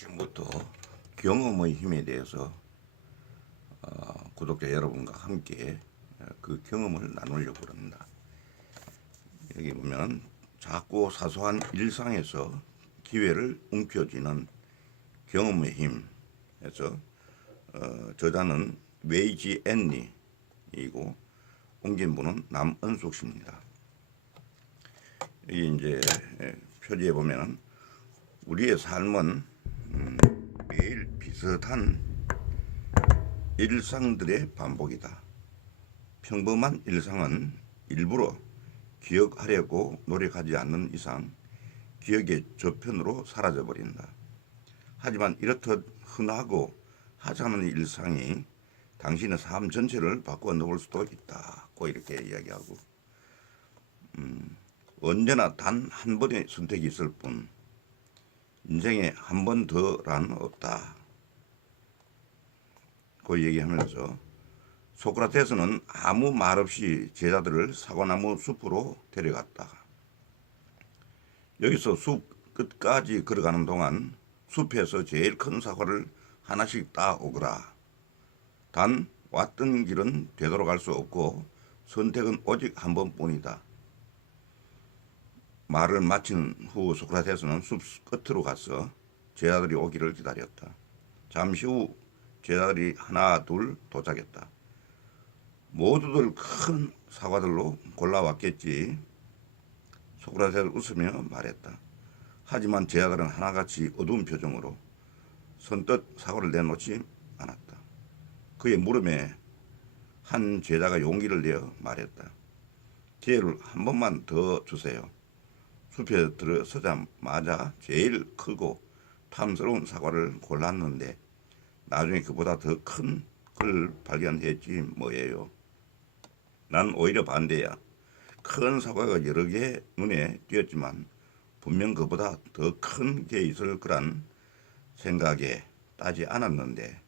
지금부터 경험의 힘에 대해서 구독자 여러분과 함께 그 경험을 나누려고 합니다. 여기 보면 작고 사소한 일상에서 기회를 움켜쥐는 경험의 힘에서 저자는 웨이지 앤니이고 옮긴 분은 남은숙 씨입니다. 여기 이제 표지에 보면 우리의 삶은 매일 비슷한 일상들의 반복이다. 평범한 일상은 일부러 기억하려고 노력하지 않는 이상 기억의 저편으로 사라져버린다. 하지만 이렇듯 흔하고 하찮은 일상이 당신의 삶 전체를 바꿔 놓을 수도 있다고 이렇게 이야기하고 언제나 단 한 번의 선택이 있을 뿐 인생에 한 번 더란 없다. 그 얘기하면서 소크라테스는 아무 말 없이 제자들을 사과나무 숲으로 데려갔다. 여기서 숲 끝까지 걸어가는 동안 숲에서 제일 큰 사과를 하나씩 따오거라. 단 왔던 길은 되돌아갈 수 없고 선택은 오직 한 번뿐이다. 말을 마친 후 소크라테스는 숲 끝으로 가서 제자들이 오기를 기다렸다. 잠시 후 제자들이 하나 둘 도착했다. 모두들 큰 사과들로 골라왔겠지. 소크라테스 웃으며 말했다. 하지만 제자들은 하나같이 어두운 표정으로 선뜻 사과를 내놓지 않았다. 그의 물음에 한 제자가 용기를 내어 말했다. 기회를 한 번만 더 주세요. 숲에 들어서자마자 제일 크고 탐스러운 사과를 골랐는데 나중에 그보다 더 큰 걸 발견했지 뭐예요. 난 오히려 반대야. 큰 사과가 여러 개 눈에 띄었지만 분명 그보다 더 큰 게 있을 거란 생각에 따지 않았는데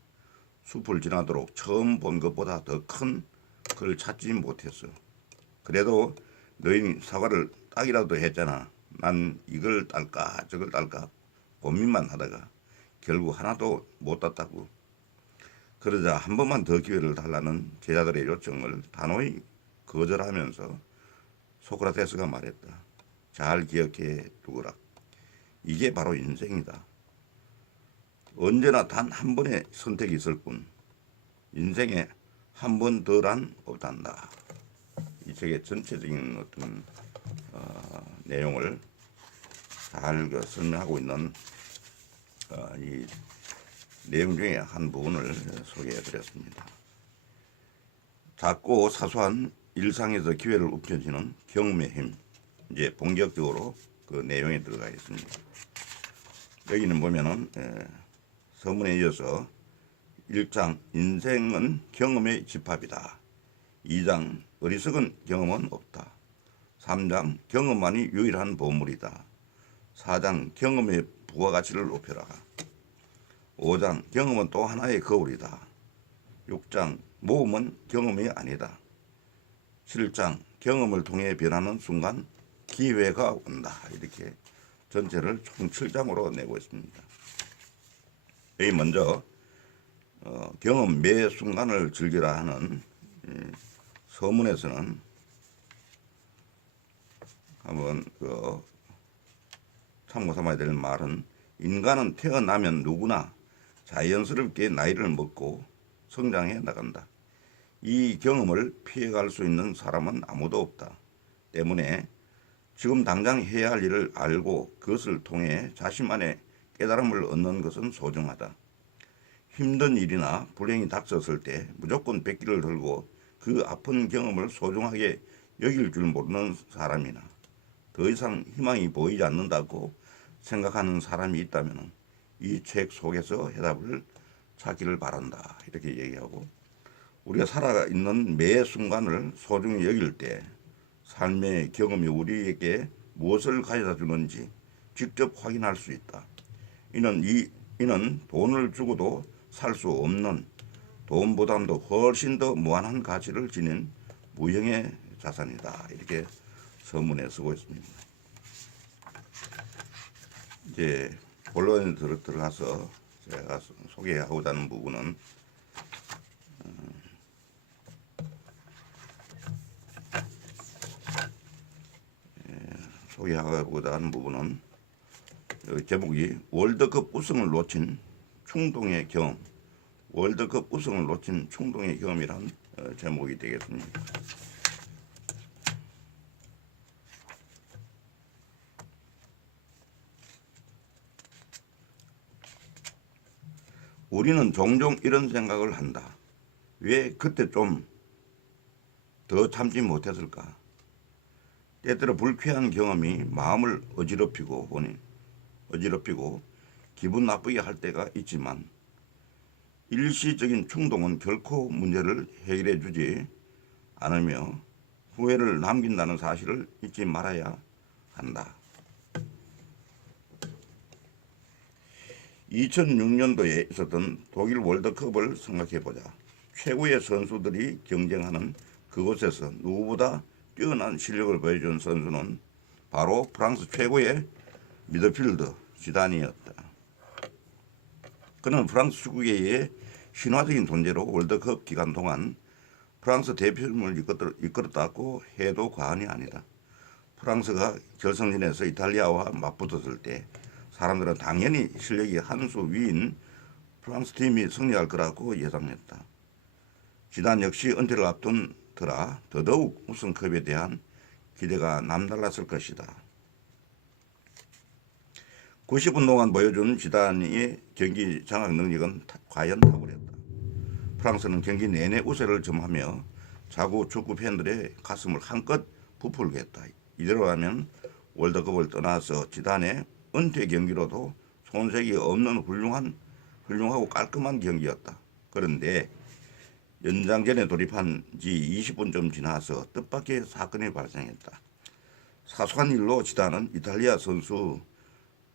숲을 지나도록 처음 본 것보다 더 큰 걸 찾지 못했어. 그래도 너희는 사과를 따기라도 했잖아. 난 이걸 딸까 저걸 딸까 고민만 하다가 결국 하나도 못 땄다고. 그러자 한 번만 더 기회를 달라는 제자들의 요청을 단호히 거절하면서 소크라테스가 말했다. 잘 기억해 두거라. 이게 바로 인생이다. 언제나 단 한 번의 선택이 있을 뿐 인생에 한 번 더란 없단다. 이 책의 전체적인 어떤 내용을 잘 설명하고 있는 이 내용 중에 한 부분을 소개해 드렸습니다. 작고 사소한 일상에서 기회를 움켜쥐는 경험의 힘. 이제 본격적으로 그 내용에 들어가 있습니다. 여기는 보면은 서문에 이어서 1장 인생은 경험의 집합이다. 2장 어리석은 경험은 없다. 3장 경험만이 유일한 보물이다. 4장 경험의 부가가치를 높여라. 5장 경험은 또 하나의 거울이다. 6장 모험은 경험이 아니다. 7장 경험을 통해 변하는 순간 기회가 온다. 이렇게 전체를 총 7장으로 내고 있습니다. 여기 먼저 경험 매 순간을 즐기라 하는 서문에서는 한번 참고 삼아야 될 말은 인간은 태어나면 누구나 자연스럽게 나이를 먹고 성장해 나간다. 이 경험을 피해갈 수 있는 사람은 아무도 없다. 때문에 지금 당장 해야 할 일을 알고 그것을 통해 자신만의 깨달음을 얻는 것은 소중하다. 힘든 일이나 불행이 닥쳤을 때 무조건 백기를 들고 그 아픈 경험을 소중하게 여길 줄 모르는 사람이나 더 이상 희망이 보이지 않는다고 생각하는 사람이 있다면 이 책 속에서 해답을 찾기를 바란다. 이렇게 얘기하고 우리가 살아있는 매 순간을 소중히 여길 때 삶의 경험이 우리에게 무엇을 가져다 주는지 직접 확인할 수 있다. 이는 돈을 주고도 살 수 없는 돈보다도 훨씬 더 무한한 가치를 지닌 무형의 자산이다. 이렇게 서문에 쓰고 있습니다. 이제 본론에 들어가서 제가 소개하고자 하는 부분은 여기 제목이 월드컵 우승을 놓친 충동의 경험, 월드컵 우승을 놓친 충동의 경험이란 제목이 되겠습니다. 우리는 종종 이런 생각을 한다. 왜 그때 좀 더 참지 못했을까? 때때로 불쾌한 경험이 마음을 어지럽히고 기분 나쁘게 할 때가 있지만 일시적인 충동은 결코 문제를 해결해 주지 않으며 후회를 남긴다는 사실을 잊지 말아야 한다. 2006년도에 있었던 독일 월드컵을 생각해보자. 최고의 선수들이 경쟁하는 그곳에서 누구보다 뛰어난 실력을 보여준 선수는 바로 프랑스 최고의 미드필더 지단이었다. 그는 프랑스 축구계의 신화적인 존재로 월드컵 기간 동안 프랑스 대표팀을 이끌었다고 해도 과언이 아니다. 프랑스가 결승전에서 이탈리아와 맞붙었을 때 사람들은 당연히 실력이 한 수 위인 프랑스 팀이 승리할 거라고 예상했다. 지단 역시 은퇴를 앞둔 터라 더더욱 우승컵에 대한 기대가 남달랐을 것이다. 90분 동안 보여준 지단의 경기 장악 능력은 과연 탁월했다. 프랑스는 경기 내내 우세를 점하며 자구 축구 팬들의 가슴을 한껏 부풀게 했다. 이대로라면 월드컵을 떠나서 지단의 은퇴 경기로도 손색이 없는 훌륭하고 깔끔한 경기였다. 그런데 연장전에 돌입한 지 20분 좀 지나서 뜻밖의 사건이 발생했다. 사소한 일로 지단은 이탈리아 선수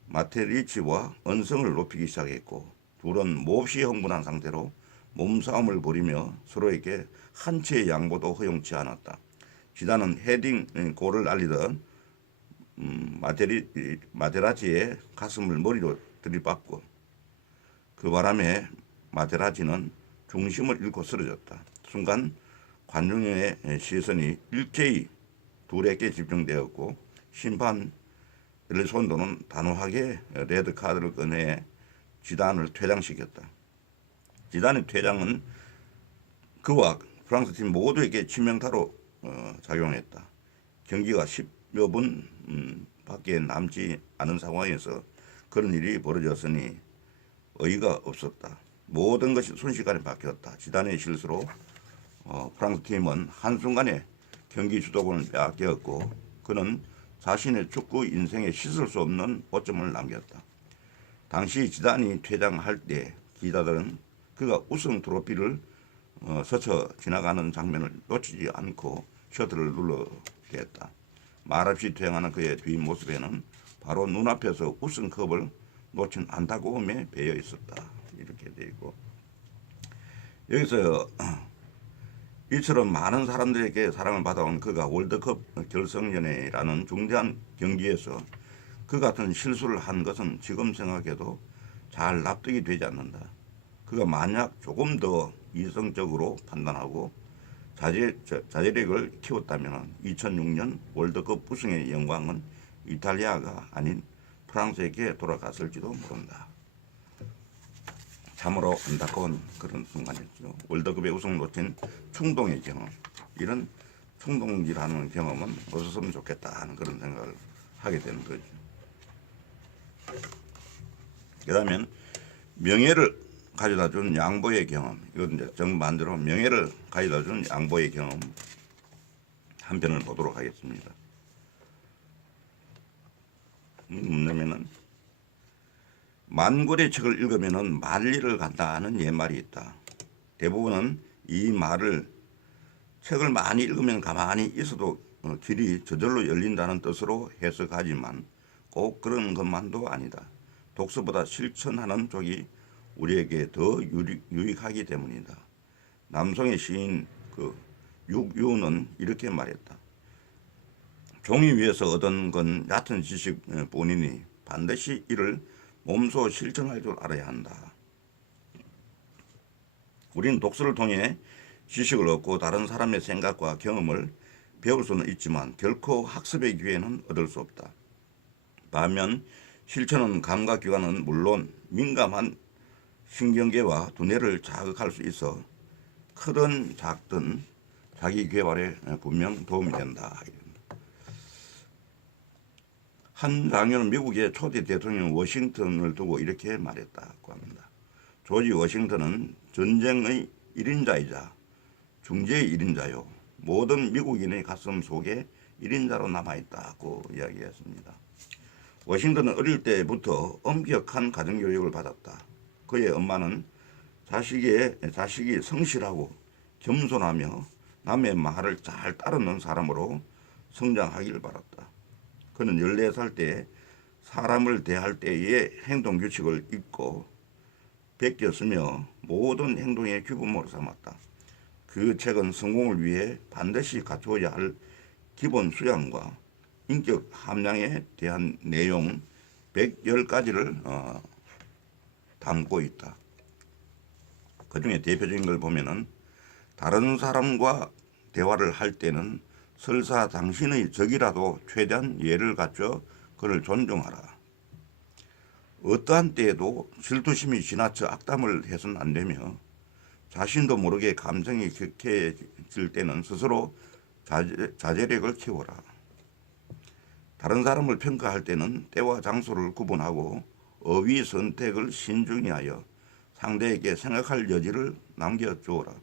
마테리치와 언성을 높이기 시작했고 둘은 몹시 흥분한 상태로 몸싸움을 벌이며 서로에게 한 채의 양보도 허용치 않았다. 지단은 헤딩 골을 알리던 마테라치의 가슴을 머리로 들이받고 그 바람에 마테라치는 중심을 잃고 쓰러졌다. 순간 관중의 시선이 일제히 둘에게 집중되었고 심판 엘리손도는 단호하게 레드카드를 꺼내 지단을 퇴장시켰다. 지단의 퇴장은 그와 프랑스 팀 모두에게 치명타로 작용했다. 경기가 10여 분 밖에 남지 않은 상황에서 그런 일이 벌어졌으니 어이가 없었다. 모든 것이 순식간에 바뀌었다. 지단의 실수로 프랑스 팀은 한순간에 경기 주도권을 빼앗겼고 그는 자신의 축구 인생에 씻을 수 없는 오점을 남겼다. 당시 지단이 퇴장할 때 기자들은 그가 우승 트로피를 스쳐 지나가는 장면을 놓치지 않고 셔터를 눌러댔다. 말없이 퇴장하는 그의 뒷모습에는 바로 눈앞에서 우승컵을 놓친 안타까움에 배어 있었다. 이렇게 되어 있고 여기서 이처럼 많은 사람들에게 사랑을 받아온 그가 월드컵 결승전이라는 중대한 경기에서 그 같은 실수를 한 것은 지금 생각해도 잘 납득이 되지 않는다. 그가 만약 조금 더 이성적으로 판단하고 자제력을 키웠다면 2006년 월드컵 우승의 영광은 이탈리아가 아닌 프랑스에게 돌아갔을지도 모른다. 참으로 안타까운 그런 순간이었죠. 월드컵에 우승을 놓친 충동의 경험, 이런 충동이라는 경험은 없었으면 좋겠다 하는 그런 생각을 하게 되는 거죠. 그다음에 명예를 가져다 준 양보의 경험, 이건 이제 정반대로 명예를 가져다 준 양보의 경험 한 편을 보도록 하겠습니다. 뭐냐면은 만골의 책을 읽으면은 만리를 간다는 옛말이 있다. 대부분은 이 말을 책을 많이 읽으면 가만히 있어도 길이 저절로 열린다는 뜻으로 해석하지만 꼭 그런 것만도 아니다. 독서보다 실천하는 쪽이 우리에게 더 유익하기 때문이다. 남성의 시인 육유는 이렇게 말했다. 종이 위에서 얻은 건 얕은 지식 뿐이니 반드시 이를 몸소 실천할 줄 알아야 한다. 우리는 독서를 통해 지식을 얻고 다른 사람의 생각과 경험을 배울 수는 있지만 결코 학습의 기회는 얻을 수 없다. 반면 실천은 감각기관은 물론 민감한 신경계와 두뇌를 자극할 수 있어 크든 작든 자기 개발에 분명 도움이 된다. 한 장교는 미국의 초대 대통령 워싱턴을 두고 이렇게 말했다고 합니다. 조지 워싱턴은 전쟁의 1인자이자 중재의 1인자요. 모든 미국인의 가슴 속에 1인자로 남아있다고 이야기했습니다. 워싱턴은 어릴 때부터 엄격한 가정교육을 받았다. 그의 엄마는 자식이 성실하고 겸손하며 남의 말을 잘 따르는 사람으로 성장하기를 바랐다. 그는 14살 때 사람을 대할 때의 행동규칙을 잊고 베꼈으며 모든 행동의 규범으로 삼았다. 그 책은 성공을 위해 반드시 갖추어야 할 기본 수양과 인격 함량에 대한 내용 110가지를 담고 있다. 그 중에 대표적인 걸 보면은 다른 사람과 대화를 할 때는 설사 당신의 적이라도 최대한 예를 갖춰 그를 존중하라. 어떠한 때에도 질투심이 지나쳐 악담을 해서는 안 되며 자신도 모르게 감정이 격해질 때는 스스로 자제력을 키워라. 다른 사람을 평가할 때는 때와 장소를 구분하고 어휘 선택을 신중히 하여 상대에게 생각할 여지를 남겨주어라.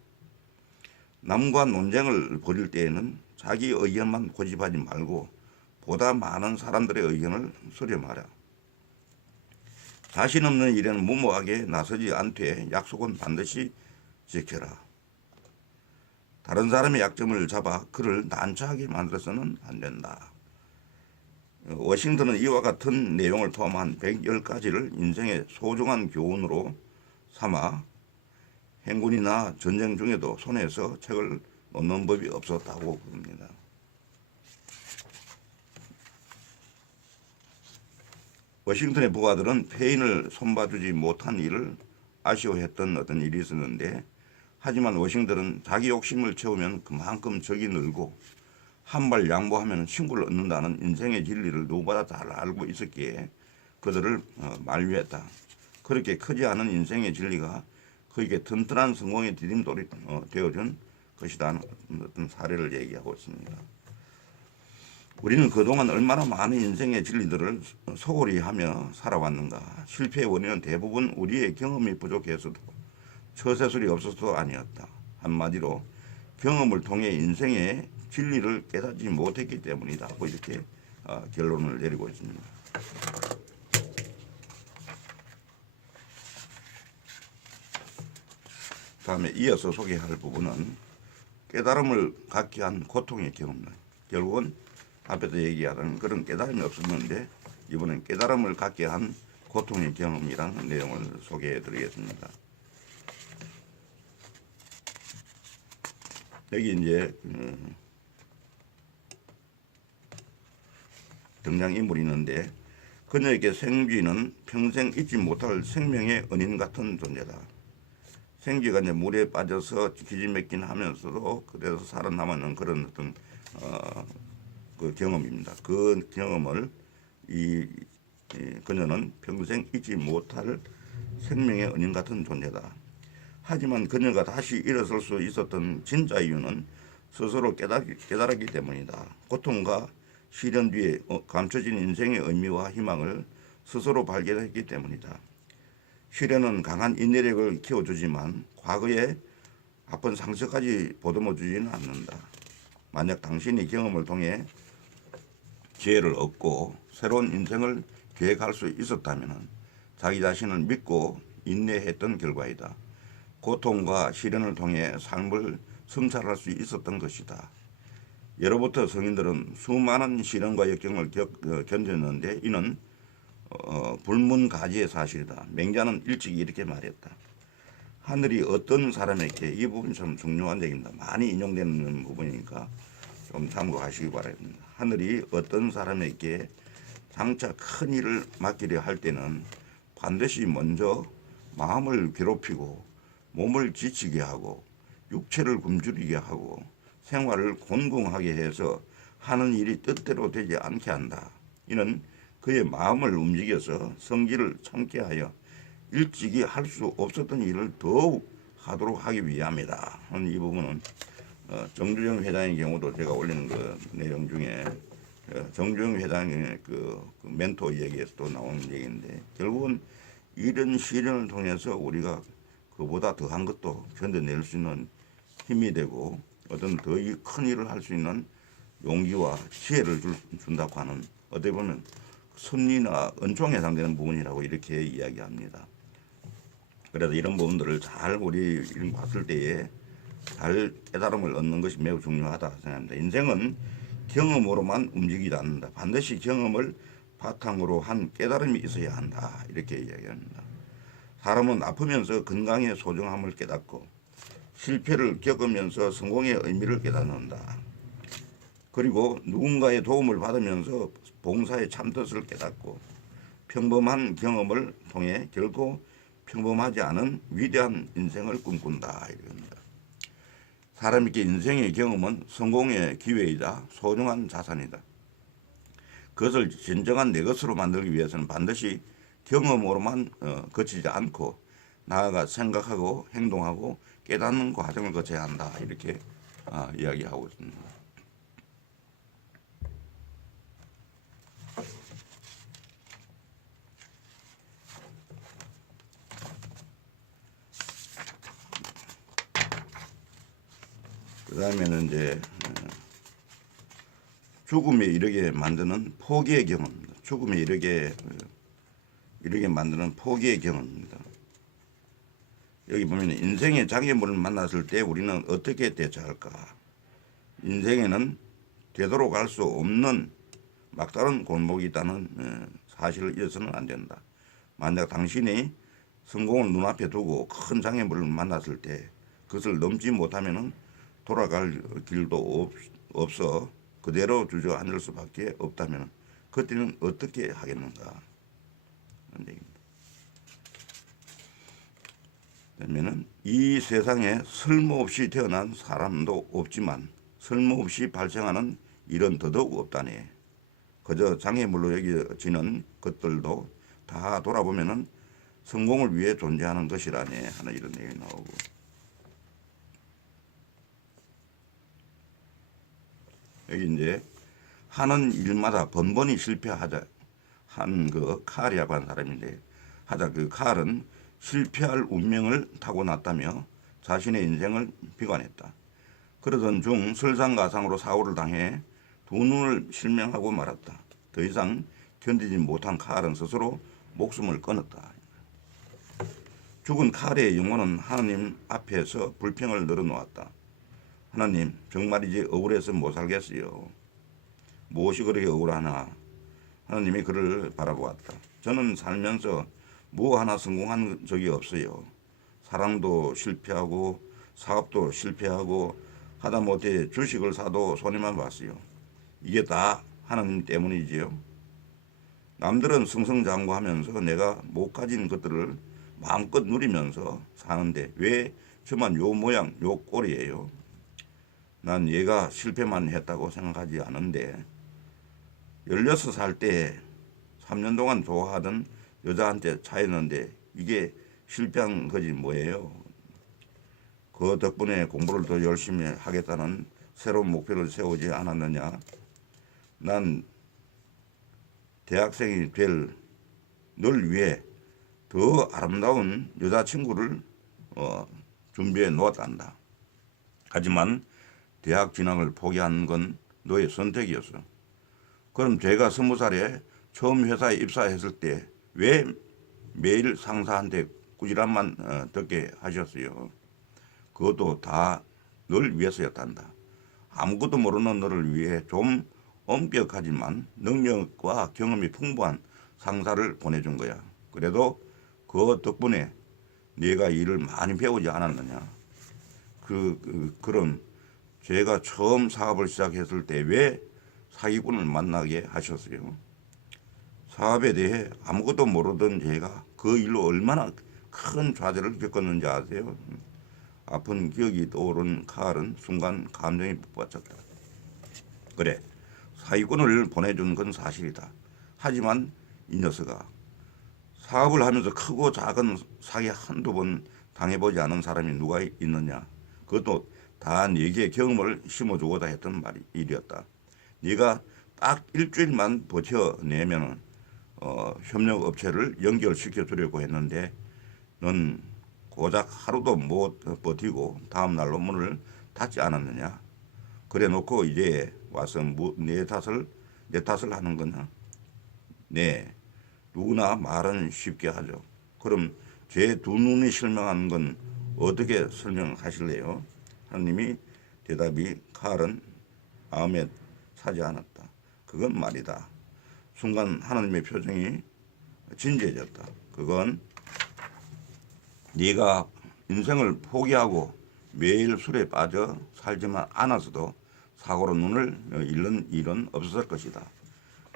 남과 논쟁을 벌일 때에는 자기 의견만 고집하지 말고 보다 많은 사람들의 의견을 수렴하라. 자신 없는 일에는 무모하게 나서지 않되 약속은 반드시 지켜라. 다른 사람의 약점을 잡아 그를 난처하게 만들어서는 안 된다. 워싱턴은 이와 같은 내용을 포함한 110가지를 인생의 소중한 교훈으로 삼아 행군이나 전쟁 중에도 손에서 책을 놓는 법이 없었다고 봅니다. 워싱턴의 부하들은 페인을 손봐주지 못한 일을 아쉬워했던 어떤 일이 있었는데, 하지만 워싱턴은 자기 욕심을 채우면 그만큼 적이 늘고 한 발 양보하면 친구를 얻는다는 인생의 진리를 누구보다 잘 알고 있었기에 그들을 만류했다. 그렇게 크지 않은 인생의 진리가 그에게 튼튼한 성공의 디딤돌이 되어준 것이라는 어떤 사례를 얘기하고 있습니다. 우리는 그동안 얼마나 많은 인생의 진리들을 소홀히 하며 살아왔는가. 실패의 원인은 대부분 우리의 경험이 부족해서도 처세술이 없어서도 아니었다. 한마디로 경험을 통해 인생의 진리를 깨닫지 못했기 때문이다 하고 이렇게 결론을 내리고 있습니다. 다음에 이어서 소개할 부분은 깨달음을 갖게 한 고통의 경험들. 결국은 앞에서 얘기하던 그런 깨달음이 없었는데 이번엔 깨달음을 갖게 한 고통의 경험이라는 내용을 소개해 드리겠습니다. 여기 이제 등장인물이 있는데, 그녀에게 생쥐는 평생 잊지 못할 생명의 은인 같은 존재다. 생쥐가 이제 물에 빠져서 기지맥긴 하면서도 그래서 살아남는 그런 어떤 그 경험입니다. 그 경험을 그녀는 평생 잊지 못할 생명의 은인 같은 존재다. 하지만 그녀가 다시 일어설 수 있었던 진짜 이유는 스스로 깨달았기 때문이다. 고통과 시련 뒤에 감춰진 인생의 의미와 희망을 스스로 발견했기 때문이다. 시련은 강한 인내력을 키워주지만 과거의 아픈 상처까지 보듬어주지는 않는다. 만약 당신이 경험을 통해 지혜를 얻고 새로운 인생을 계획할 수 있었다면 자기 자신을 믿고 인내했던 결과이다. 고통과 시련을 통해 삶을 성찰할 수 있었던 것이다. 예로부터 성인들은 수많은 시련과 역경을 견뎠는데 이는 불문가지의 사실이다. 맹자는 일찍이 이렇게 말했다. 하늘이 어떤 사람에게, 이 부분이 참 중요한 얘기입니다. 많이 인용되는 부분이니까 좀 참고하시기 바랍니다. 하늘이 어떤 사람에게 장차 큰 일을 맡기려 할 때는 반드시 먼저 마음을 괴롭히고 몸을 지치게 하고 육체를 굶주리게 하고 생활을 곤궁하게 해서 하는 일이 뜻대로 되지 않게 한다. 이는 그의 마음을 움직여서 성질을 참게 하여 일찍이 할 수 없었던 일을 더욱 하도록 하기 위함이다. 이 부분은 정주영 회장의 경우도 제가 올리는 그 내용 중에 정주영 회장의 그 멘토 이야기에서도 나오는 얘기인데, 결국은 이런 시련을 통해서 우리가 그보다 더한 것도 견뎌낼 수 있는 힘이 되고 어떤 더 큰 일을 할 수 있는 용기와 지혜를 준다고 하는, 어떻게 보면 섭리나 은총에 해당되는 부분이라고 이렇게 이야기합니다. 그래서 이런 부분들을 잘 우리 봤을 때에 잘 깨달음을 얻는 것이 매우 중요하다 생각합니다. 인생은 경험으로만 움직이지 않는다. 반드시 경험을 바탕으로 한 깨달음이 있어야 한다. 이렇게 이야기합니다. 사람은 아프면서 건강의 소중함을 깨닫고 실패를 겪으면서 성공의 의미를 깨닫는다. 그리고 누군가의 도움을 받으면서 봉사의 참뜻을 깨닫고 평범한 경험을 통해 결코 평범하지 않은 위대한 인생을 꿈꾼다. 이겁니다. 사람에게 인생의 경험은 성공의 기회이자 소중한 자산이다. 그것을 진정한 내 것으로 만들기 위해서는 반드시 경험으로만 거치지 않고 나아가 생각하고 행동하고 깨닫는 과정을 거쳐야 한다. 이렇게 이야기하고 있습니다. 그 다음에는 이제 죽음에 이르게 만드는 포기의 경험입니다. 죽음에 이르게 만드는 포기의 경험입니다. 여기 보면 인생의 장애물을 만났을 때 우리는 어떻게 대처할까? 인생에는 되도록할 수 없는 막다른 골목이 있다는 사실을 잊어서는 안 된다. 만약 당신이 성공을 눈앞에 두고 큰 장애물을 만났을 때 그것을 넘지 못하면 돌아갈 길도 없어 그대로 주저앉을 수밖에 없다면 그때는 어떻게 하겠는가? 그러면은 이 세상에 쓸모없이 태어난 사람도 없지만 쓸모없이 발생하는 일은 더더욱 없다네. 그저 장애물로 여겨지는 것들도 다 돌아보면은 성공을 위해 존재하는 것이라네 하는 이런 얘기 나오고, 여기 이제 하는 일마다 번번이 실패하자 한 그 칼이라고 하는 사람인데, 하자 그 칼은 실패할 운명을 타고났다며 자신의 인생을 비관했다. 그러던 중 설상가상으로 사고를 당해 두 눈을 실명하고 말았다. 더 이상 견디지 못한 칼은 스스로 목숨을 끊었다. 죽은 칼의 영혼은 하나님 앞에서 불평을 늘어놓았다. 하나님, 정말이지 억울해서 못 살겠어요. 무엇이 그렇게 억울하나? 하나님이 그를 바라보았다. 저는 살면서 뭐 하나 성공한 적이 없어요. 사랑도 실패하고 사업도 실패하고 하다못해 주식을 사도 손해만 봤어요. 이게 다 하나님 때문이지요. 남들은 승승장구하면서 내가 못 가진 것들을 마음껏 누리면서 사는데 왜 저만 요 모양 요 꼴이에요. 난 얘가 실패만 했다고 생각하지 않은데 16살 때 3년 동안 좋아하던 여자한테 차였는데 이게 실패한 거지 뭐예요. 그 덕분에 공부를 더 열심히 하겠다는 새로운 목표를 세우지 않았느냐. 난 대학생이 될 널 위해 더 아름다운 여자친구를 준비해 놓았단다. 하지만 대학 진학을 포기한 건 너의 선택이었어. 그럼 제가 20살에 처음 회사에 입사했을 때 왜 매일 상사한테 꾸지람만 듣게 하셨어요? 그것도 다 널 위해서였단다. 아무것도 모르는 너를 위해 좀 엄격하지만 능력과 경험이 풍부한 상사를 보내준 거야. 그래도 그 덕분에 네가 일을 많이 배우지 않았느냐. 그럼 제가 처음 사업을 시작했을 때 왜 사기꾼을 만나게 하셨어요? 사업에 대해 아무것도 모르던 제가 그 일로 얼마나 큰 좌절을 겪었는지 아세요? 아픈 기억이 떠오른 카를은 순간 감정이 북받쳤다. 그래, 사기꾼을 보내준 건 사실이다. 하지만 이 녀석아, 사업을 하면서 크고 작은 사기 한두 번 당해보지 않은 사람이 누가 있느냐. 그것도 다 네게 경험을 심어주고자 했던 일이었다. 네가 딱 일주일만 버텨내면 협력업체를 연결시켜 주려고 했는데 넌 고작 하루도 못 버티고 다음 날로 문을 닫지 않았느냐. 그래 놓고 이제 와서 내 탓을 하는 거냐. 네, 누구나 말은 쉽게 하죠. 그럼 제 두 눈이 실명한 건 어떻게 설명하실래요? 하느님이 대답이 칼은 마음에 차지 않았다. 그건 말이다. 순간 하나님의 표정이 진지해졌다. 그건 네가 인생을 포기하고 매일 술에 빠져 살지만 않았어도 사고로 눈을 잃는 일은 없었을 것이다.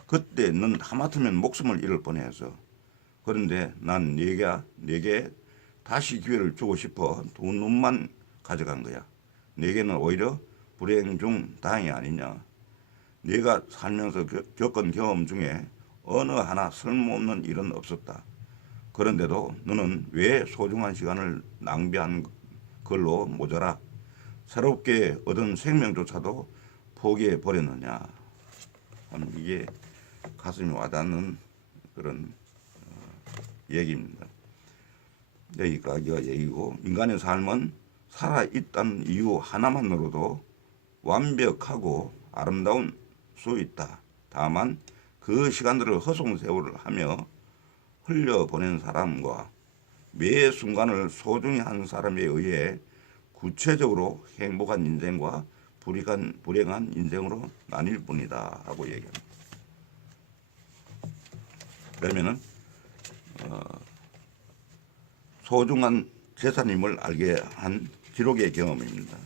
그때 넌 하마터면 목숨을 잃을 뻔해서. 그런데 난 네게 다시 기회를 주고 싶어 두 눈만 가져간 거야. 네게는 오히려 불행 중 다행이 아니냐. 네가 살면서 겪은 경험 중에 어느 하나 쓸모없는 일은 없었다. 그런데도 너는 왜 소중한 시간을 낭비한 걸로 모자라 새롭게 얻은 생명조차도 포기해 버렸느냐. 이게 가슴이 와닿는 그런 얘기입니다. 여기까지가 얘기고, 인간의 삶은 살아있다는 이유 하나만으로도 완벽하고 아름다운 수 있다. 다만 그 시간들을 허송세월을 하며 흘려보낸 사람과 매 순간을 소중히 한 사람에 의해 구체적으로 행복한 인생과 불행한 인생으로 나뉠 뿐이다 하고 얘기합니다. 그러면은 소중한 제사님을 알게 한 기록의 경험입니다.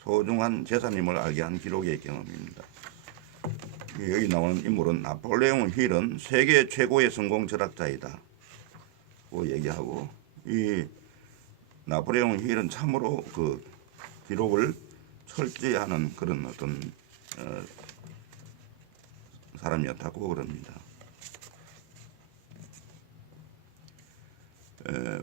소중한 제사님을 알게 한 기록의 경험입니다. 여기 나오는 인물은 나폴레옹 힐은 세계 최고의 성공 철학자이다 고 얘기하고, 이 나폴레옹 힐은 참으로 그 기록을 철저히 하는 그런 어떤 사람이었다고 그럽니다.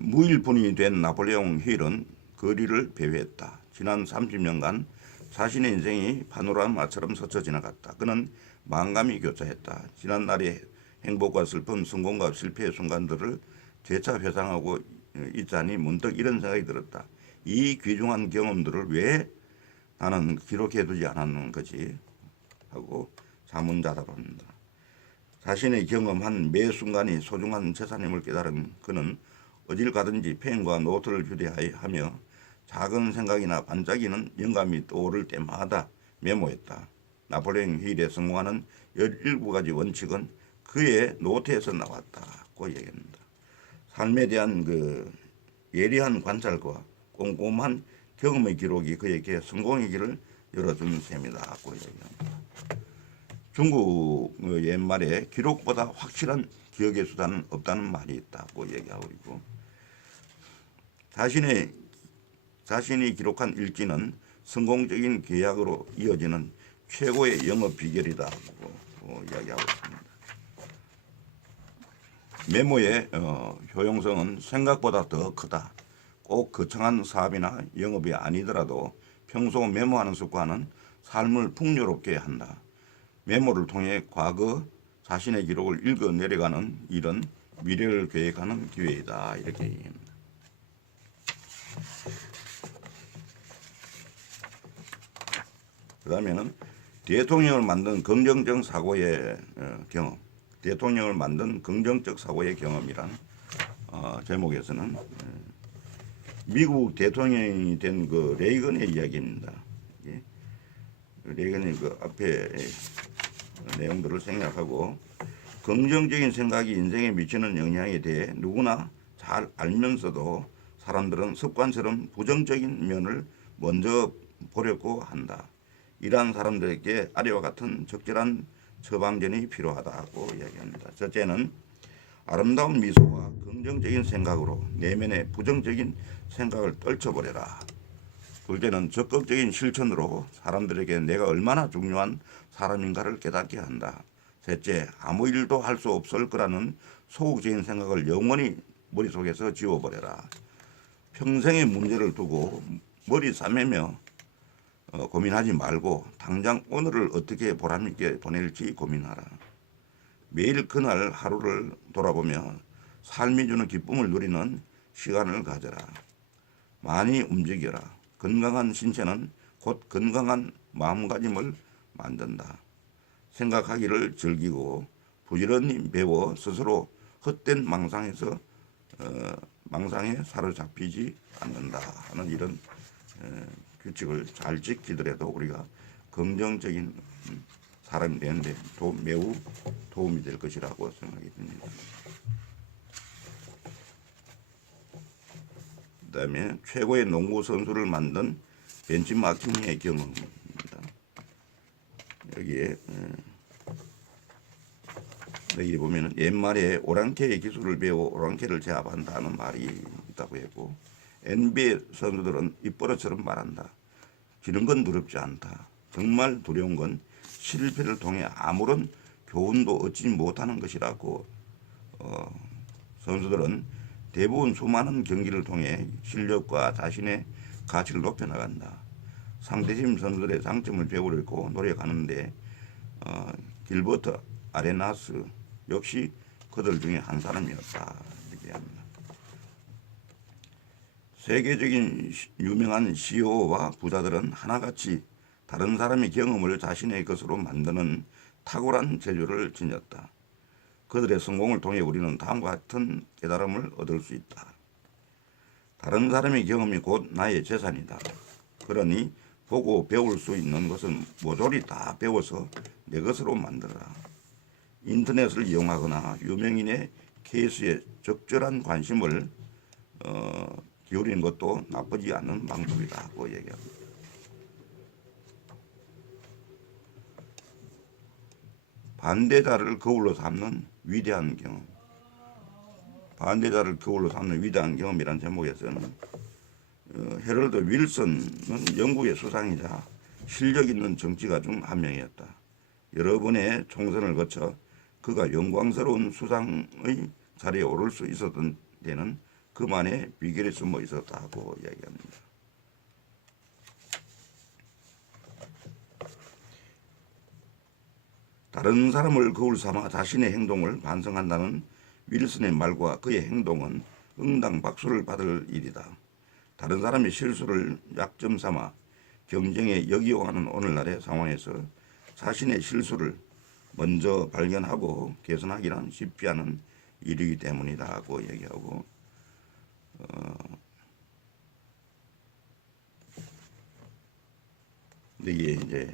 무일푼이 된 나폴레옹 힐은 거리를 배회했다. 지난 30년간 자신의 인생이 파노라마처럼 스쳐 지나갔다. 그는 만감이 교차했다. 지난날의 행복과 슬픔, 성공과 실패의 순간들을 재차 회상하고 있자니 문득 이런 생각이 들었다. 이 귀중한 경험들을 왜 나는 기록해두지 않았는 거지? 하고 자문자답합니다. 자신의 경험한 매 순간이 소중한 재산임을 깨달은 그는 어딜 가든지 펜과 노트를 휴대하며 작은 생각이나 반짝이는 영감이 떠오를 때마다 메모했다. 나폴레옹 힐의 성공하는 17가지 원칙은 그의 노트에서 나왔다고 얘기합니다. 삶에 대한 그 예리한 관찰과 꼼꼼한 경험의 기록이 그에게 성공의 길을 열어준 셈이다고 얘기합니다. 중국 옛말에 기록보다 확실한 기억의 수단은 없다는 말이 있다고 얘기하고 있고, 자신이 기록한 일지는 성공적인 계약으로 이어지는 최고의 영업 비결이다고 이야기하고 있습니다. 메모의 효용성은 생각보다 더 크다. 꼭 거창한 사업이나 영업이 아니더라도 평소 메모하는 습관은 삶을 풍요롭게 한다. 메모를 통해 과거 자신의 기록을 읽어 내려가는 일은 미래를 계획하는 기회이다. 이렇게 얘기합니다. 그 다음에는 대통령을 만든 긍정적 사고의 경험. 대통령을 만든 긍정적 사고의 경험이란 제목에서는 미국 대통령이 된 그 레이건의 이야기입니다. 레이건의 그 앞에 내용들을 생각하고, 긍정적인 생각이 인생에 미치는 영향에 대해 누구나 잘 알면서도 사람들은 습관처럼 부정적인 면을 먼저 보려고 한다. 이러한 사람들에게 아래와 같은 적절한 처방전이 필요하다고 이야기합니다. 첫째는 아름다운 미소와 긍정적인 생각으로 내면의 부정적인 생각을 떨쳐버려라. 둘째는 적극적인 실천으로 사람들에게 내가 얼마나 중요한 사람인가를 깨닫게 한다. 셋째, 아무 일도 할 수 없을 거라는 소극적인 생각을 영원히 머릿속에서 지워버려라. 평생의 문제를 두고 머리 싸매며 고민하지 말고 당장 오늘을 어떻게 보람있게 보낼지 고민하라. 매일 그날 하루를 돌아보며 삶이 주는 기쁨을 누리는 시간을 가져라. 많이 움직여라. 건강한 신체는 곧 건강한 마음가짐을 만든다. 생각하기를 즐기고 부지런히 배워 스스로 헛된 망상에 사로잡히지 않는다 하는 이런 규칙을 잘 지키더라도 우리가 긍정적인 사람이 되는데 매우 도움이 될 것이라고 생각이 듭니다. 그 다음에 최고의 농구 선수를 만든 벤치마킹의 경험입니다. 여기 보면은 옛말에 오랑캐의 기술을 배워 오랑캐를 제압한다는 말이 있다고 했고, NBA 선수들은 입버릇처럼 말한다. 지는 건 두렵지 않다. 정말 두려운 건 실패를 통해 아무런 교훈도 얻지 못하는 것이라고. 선수들은 대부분 수많은 경기를 통해 실력과 자신의 가치를 높여나간다. 상대팀 선수들의 장점을 배우려고 노력하는데 길버트 아레나스 역시 그들 중에 한 사람이었다. 이렇게 합니다. 세계적인 유명한 CEO와 부자들은 하나같이 다른 사람의 경험을 자신의 것으로 만드는 탁월한 재주를 지녔다. 그들의 성공을 통해 우리는 다음과 같은 깨달음을 얻을 수 있다. 다른 사람의 경험이 곧 나의 재산이다. 그러니 보고 배울 수 있는 것은 모조리 다 배워서 내 것으로 만들어라. 인터넷을 이용하거나 유명인의 케이스에 적절한 관심을 기울이는 것도 나쁘지 않은 방법이라고 얘기합니다. 반대자를 거울로 삼는 위대한 경험. 반대자를 거울로 삼는 위대한 경험이라는 제목에서는 헤럴드 윌슨은 영국의 수상이자 실력 있는 정치가 중 한 명이었다. 여러 번의 총선을 거쳐 그가 영광스러운 수상의 자리에 오를 수 있었던 데는 그만의 비결이 숨어 있었다고 이야기합니다. 다른 사람을 거울 삼아 자신의 행동을 반성한다는 윌슨의 말과 그의 행동은 응당 박수를 받을 일이다. 다른 사람의 실수를 약점 삼아 경쟁에 역이용하는 오늘날의 상황에서 자신의 실수를 먼저 발견하고 개선하기란 쉽지 않은 일이기 때문이다고 얘기하고, 이게 이제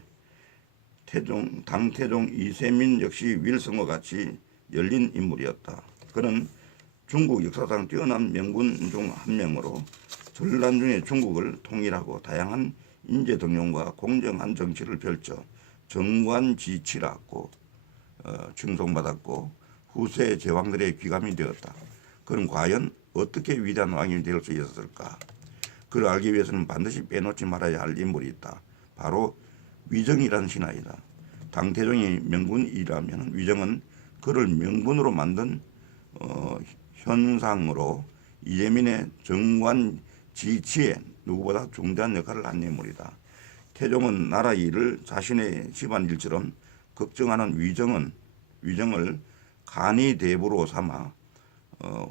당태종 이세민 역시 윌슨과 같이 열린 인물이었다. 그는 중국 역사상 뛰어난 명군 중 한 명으로 전란 중에 중국을 통일하고 다양한 인재 등용과 공정한 정치를 펼쳐 정관지치라고 칭송받았고 후세 제왕들의 귀감이 되었다. 그는 과연 어떻게 위대한 왕이 될 수 있었을까? 그를 알기 위해서는 반드시 빼놓지 말아야 할 인물이 있다. 바로 위정이라는 신하이다. 당태종이 명군이라면 위정은 그를 명군으로 만든 현상으로 이재민의 정관지치에 누구보다 중대한 역할을 한 인물이다. 태종은 나라 일을 자신의 집안 일처럼 걱정하는 위정을 간이 대부로 삼아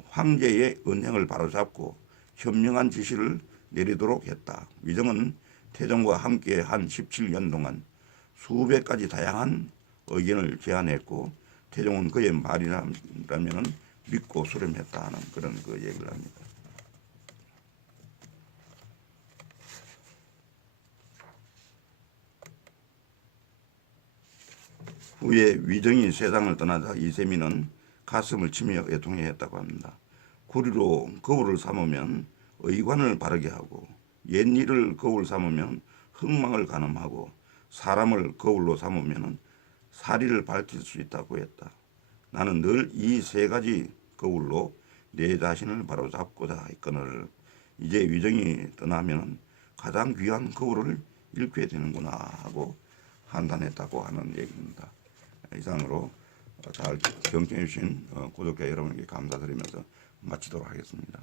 황제의 언행을 바로잡고 현명한 지시를 내리도록 했다. 위정은 태종과 함께 한 17년 동안 수백 가지 다양한 의견을 제안했고 태종은 그의 말이라면 믿고 수렴했다는 그런 얘기를 합니다. 후에 위정이 세상을 떠나자 이세민은 가슴을 치며 애통해했다고 합니다. 구리로 거울을 삼으면 의관을 바르게 하고 옛일을 거울 삼으면 흥망을 가늠하고 사람을 거울로 삼으면 사리를 밝힐 수 있다고 했다. 나는 늘 이 세 가지 거울로 내 자신을 바로잡고자 했거늘 이제 위정이 떠나면 가장 귀한 거울을 잃게 되는구나 하고 판단했다고 하는 얘기입니다. 이상으로 잘 경청해 주신 구독자 여러분께 감사드리면서 마치도록 하겠습니다.